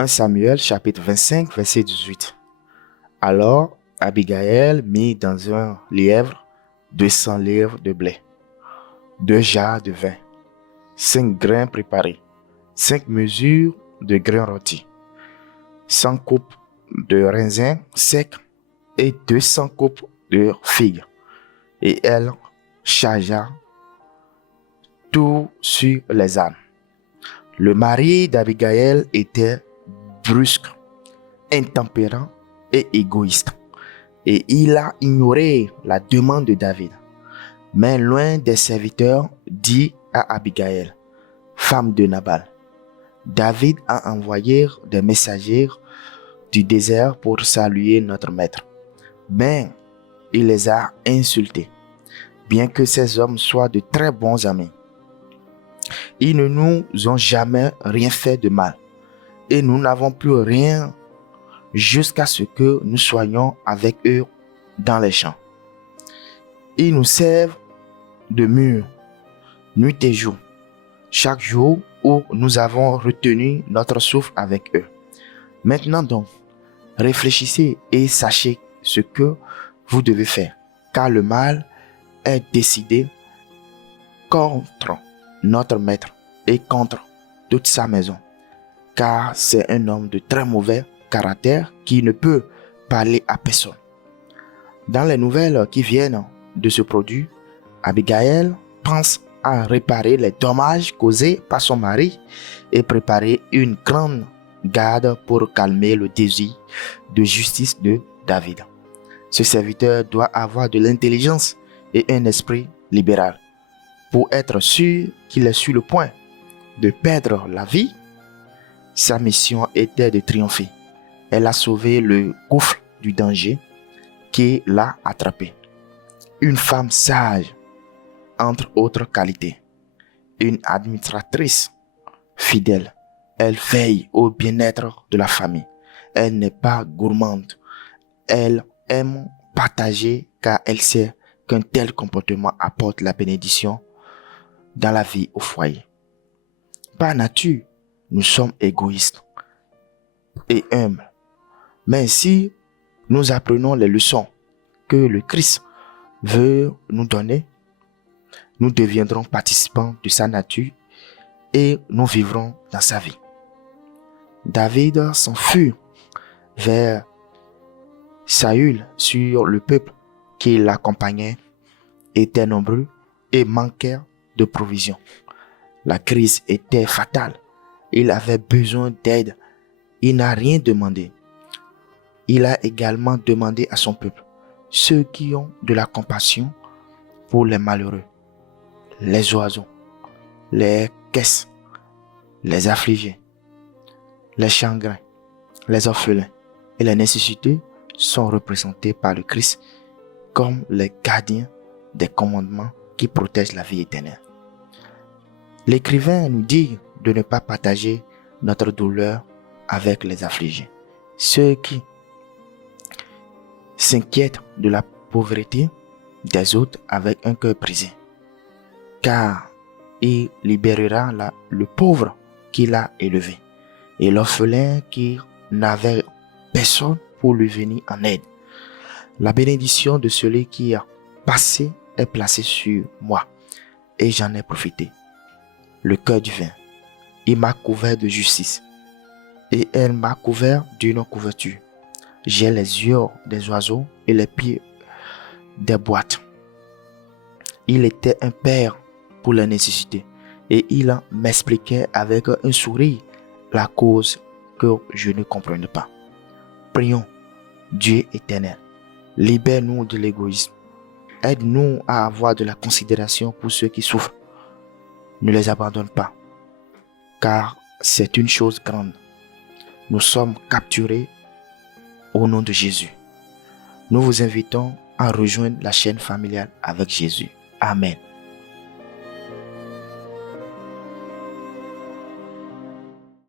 1 Samuel chapitre 25 verset 18. Alors Abigail mit dans un lièvre 200 livres de blé, 2 jarres de vin, 5 grains préparés, 5 mesures de grains rôtis, 100 coupes de raisins secs et 200 coupes de figues. Et elle chargea tout sur les ânes. Le mari d'Abigail était brusque, intempérant et égoïste. Et il a ignoré la demande de David. Mais l'un des serviteurs dit à Abigail, femme de Nabal, David a envoyé des messagers du désert pour saluer notre maître. Mais il les a insultés, bien que ces hommes soient de très bons amis. Ils ne nous ont jamais rien fait de mal, et nous n'avons plus rien jusqu'à ce que nous soyons avec eux dans les champs. Ils nous servent de mur, nuit et jour, chaque jour où nous avons retenu notre souffle avec eux. Maintenant donc, réfléchissez et sachez ce que vous devez faire, car le mal est décidé contre notre maître et contre toute sa maison, car c'est un homme de très mauvais caractère qui ne peut parler à personne. Dans les nouvelles qui viennent de ce produit, Abigail pense à réparer les dommages causés par son mari et préparer une grande garde pour calmer le désir de justice de David. Ce serviteur doit avoir de l'intelligence et un esprit libéral. Pour être sûr qu'il est sur le point de perdre la vie, sa mission était de triompher. Elle a sauvé le gouffre du danger qui l'a attrapé. Une femme sage, entre autres qualités. Une administratrice fidèle. Elle veille au bien-être de la famille. Elle n'est pas gourmande. Elle aime partager car elle sait qu'un tel comportement apporte la bénédiction dans la vie au foyer. Par nature, nous sommes égoïstes et humbles. Mais si nous apprenons les leçons que le Christ veut nous donner, nous deviendrons participants de sa nature et nous vivrons dans sa vie. David s'enfuit vers Saül sur le peuple qui l'accompagnait, était nombreux et manquait de provisions. La crise était fatale. Il avait besoin d'aide. Il n'a rien demandé. Il a également demandé à son peuple, ceux qui ont de la compassion pour les malheureux, les oiseaux, les caisses, les affligés, les chagrins, les orphelins et les nécessités sont représentés par le Christ comme les gardiens des commandements qui protègent la vie éternelle. L'écrivain nous dit de ne pas partager notre douleur avec les affligés, ceux qui s'inquiètent de la pauvreté des autres avec un cœur brisé, car il libérera le pauvre qu'il a élevé et l'orphelin qui n'avait personne pour lui venir en aide. La bénédiction de celui qui a passé est placée sur moi et j'en ai profité. Le cœur divin, il m'a couvert de justice et elle m'a couvert d'une couverture. J'ai les yeux des oiseaux et les pieds des boîtes. Il était un père pour la nécessité et il m'expliquait avec un sourire la cause que je ne comprenais pas. Prions, Dieu éternel, libère-nous de l'égoïsme. Aide-nous à avoir de la considération pour ceux qui souffrent. Ne les abandonne pas, car c'est une chose grande. Nous sommes capturés au nom de Jésus. Nous vous invitons à rejoindre la chaîne familiale avec Jésus. Amen.